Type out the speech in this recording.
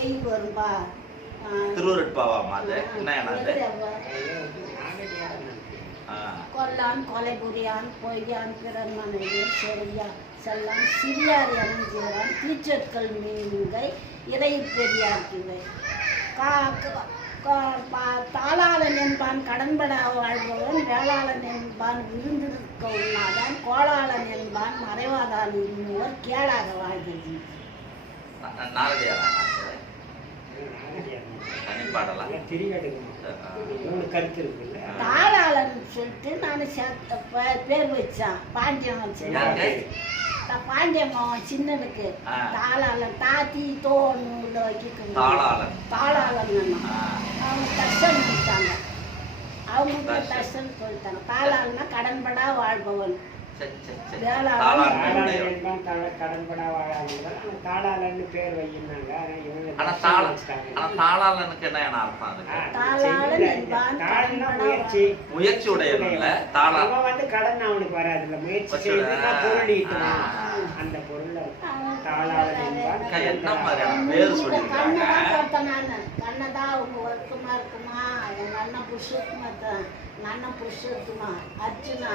செய்தி வரும்பா. திருவருட்பாவாமா அது? என்ன அது? கொல்லான் கொலை புரியான் பொய்யான் பிறன் மனைவி செல்லான் சிறியார் எனஞ்சேரான் தீச்சற்கள் மீன்கை இறை பெரியார்கிவை தாளாளன் என்பான் கடன்பட வாழ்பவன் வேளாளன் என்பான் விருந்திருக்க உண்ணாதான் கோளாளன் என்பான் மறைவாதான் இன்னொரு கேளாக வாழ்கிறது. தாளாளன் சொல்லிட்டு நான் பேர் வச்சான். பாண்டியன் பாண்டியம்மாவன் சின்னனுக்கு தாளாளன் தாத்தி தோன்னு வைக்கணும். தாளாளன் அவங்க தர்ஷன் கொடுத்தாங்க. அவங்க தர்ஷன் சொல்லிட்டாங்க. தாளாளன்னா கடன்படா வாழ்பவன். கடன்படா வாழாதவங்க தாளாளன்னு பேர் வையினாங்க. முயற்சி உடையவன் வந்து கடன் அவனுக்கு வராது. இல்ல முயற்சி செய்து பொருள் ஈட்டுவான். அந்த பொருளை தாளாளன் என்ன மாதிரியான பேர் சொல்லியிருக்காங்க? கண்ணதா அவங்க ஒர்க்குமா இருக்குமா எங்க அண்ணன் புருஷோத்துமா அர்ச்சனா